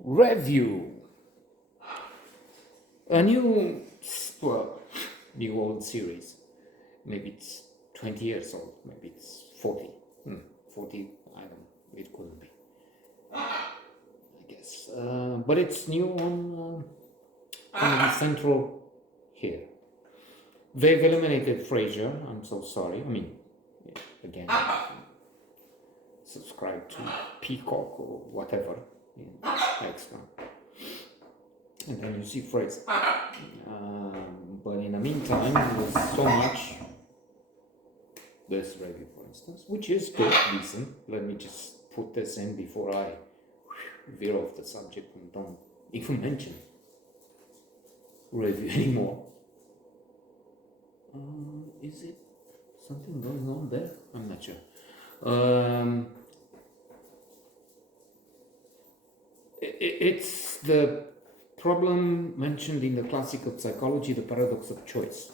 Review. A new, well, new old series. Maybe it's 20 years old. Maybe it's 40. 40, I don't know. It couldn't be, I guess. But it's new on Comedy Central here. They've eliminated Frasier. I'm so sorry. I mean, again, subscribe to Peacock or whatever in extra, and then you see Frasier. But in the meantime, there's so much. This review, for instance, which is good, decent. Let me just put this in before I veer off the subject and don't even mention review anymore. Is it something going on there? I'm not sure. It's the problem mentioned in the classical psychology, the paradox of choice.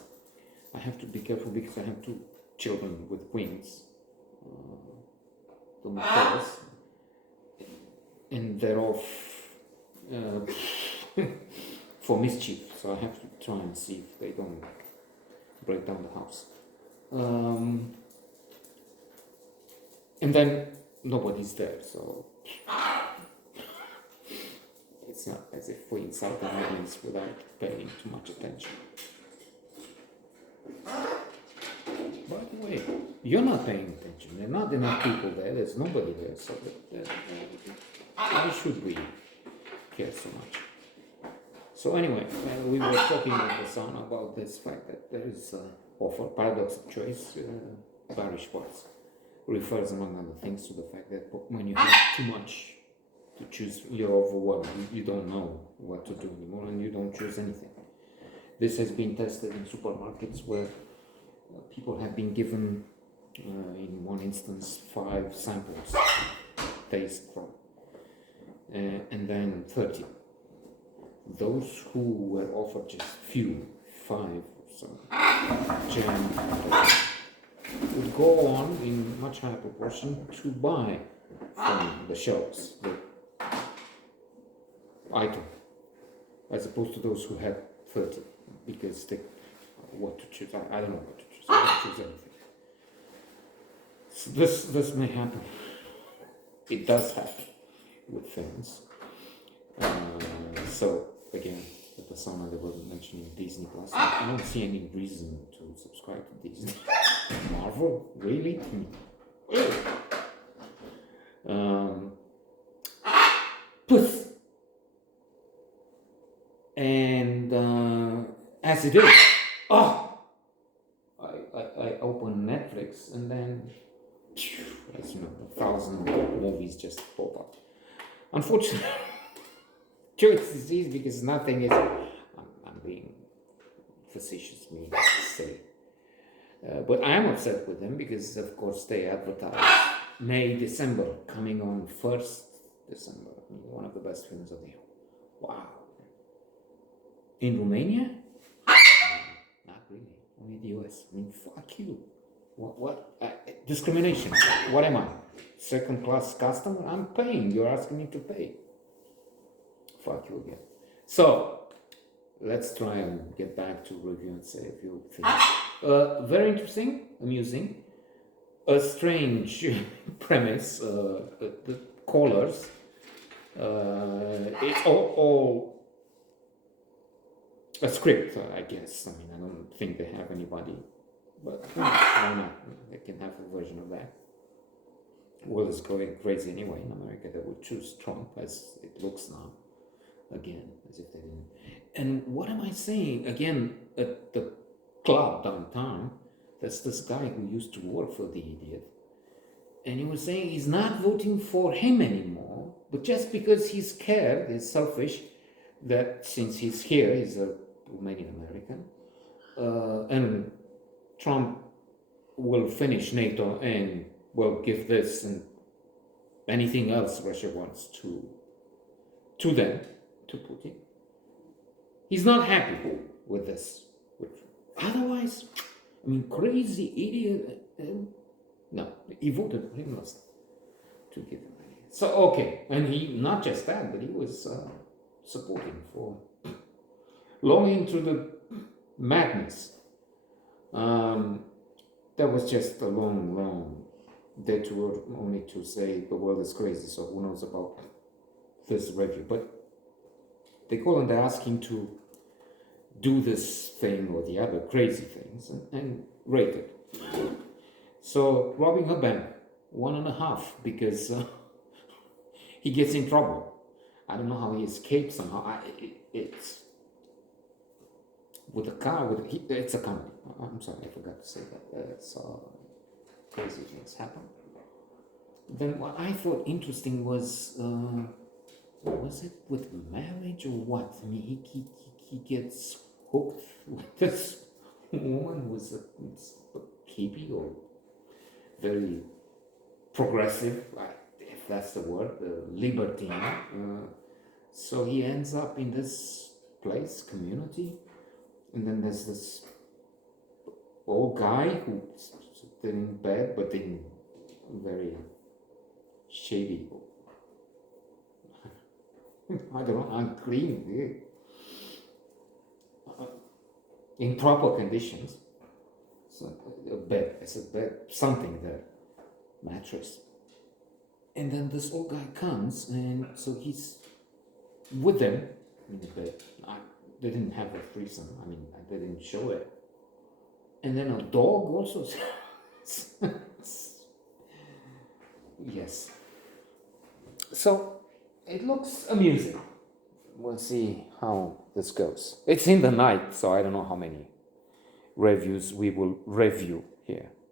I have to be careful because I have two children with twins, and they're off for mischief, so I have to try and see if they don't break down the house. And then nobody's there, so it's not as if we insult the audience without paying too much attention. By the way, you're not paying attention. There are not enough people there. There's nobody there, so why should we care so much? So anyway, we were talking with the son about this fact that there is offer paradox of choice. Barry Schwartz refers, among other things, to the fact that when you have too much to choose, you're overwhelmed. You don't know what to do anymore, and you don't choose anything. This has been tested in supermarkets where people have been given, in one instance, 5 samples to taste from, and then 30. Those who were offered just few, 5 or so, jam, would go on in much higher proportion to buy from the shelves the item, as opposed to those who had 30, because they, what to choose, I don't know what to choose, I don't choose anything. So this may happen, it does happen with things. So again, with the son they were mentioning Disney Plus, I don't see any reason to subscribe to Disney. Marvel, really? Puss. And as it is, I open Netflix and then, as you know, 1,000 movies just pop up. Unfortunately, it's easy because nothing is. I'm being facetious, mean to say, but I am upset with them because, of course, they advertise May, December, coming on 1st December. One of the best films of the year. Wow. In Romania? Not really. Only the US. I mean, fuck you. What? Discrimination. What am I? Second-class customer? I'm paying. You're asking me to pay. Fuck you again. So, let's try and get back to review and say a few things. Very interesting, amusing. A strange premise. The callers. It's all a script, I guess. I mean, I don't think they have anybody, but why not? They can have a version of that. World is going crazy anyway in America. They would choose Trump, as it looks now. Again, as if they didn't. And what am I saying? Again, at the club downtown, that's this guy who used to work for the idiot. And he was saying he's not voting for him anymore, but just because he's scared, he's selfish, that since he's here, he's a Romanian American, and Trump will finish NATO and will give this and anything else Russia wants to them, to Putin. He's not happy with this. Otherwise, I mean, crazy idiot. No, he voted for him last to give him ideas. So, okay, and he, not just that, but he was supporting for long into the madness. That was just a long detour only to say the world is crazy, so who knows about this review. But they call and they ask him to do this thing or the other crazy things and rate it. So robbing a bank, 1.5, because he gets in trouble. I don't know how he escaped somehow. It's with a car. It's a company. I'm sorry, I forgot to say that. It's crazy things happen. Then what I thought interesting was it with marriage or what? I mean, he gets hooked with this woman who's a hippie or very progressive, if that's the word, libertine. So he ends up in this place, community, and then there's this old guy who's sitting in bed, but in very shady, I don't know, unclean, improper conditions. So a bed, it's a bed, something there, mattress. And then this old guy comes, and so he's with them in the bed. They didn't have a threesome. I mean, they didn't show it. And then a dog also. Yes. So it looks amusing. We'll see how this goes. It's in the night, so I don't know how many reviews we will review here.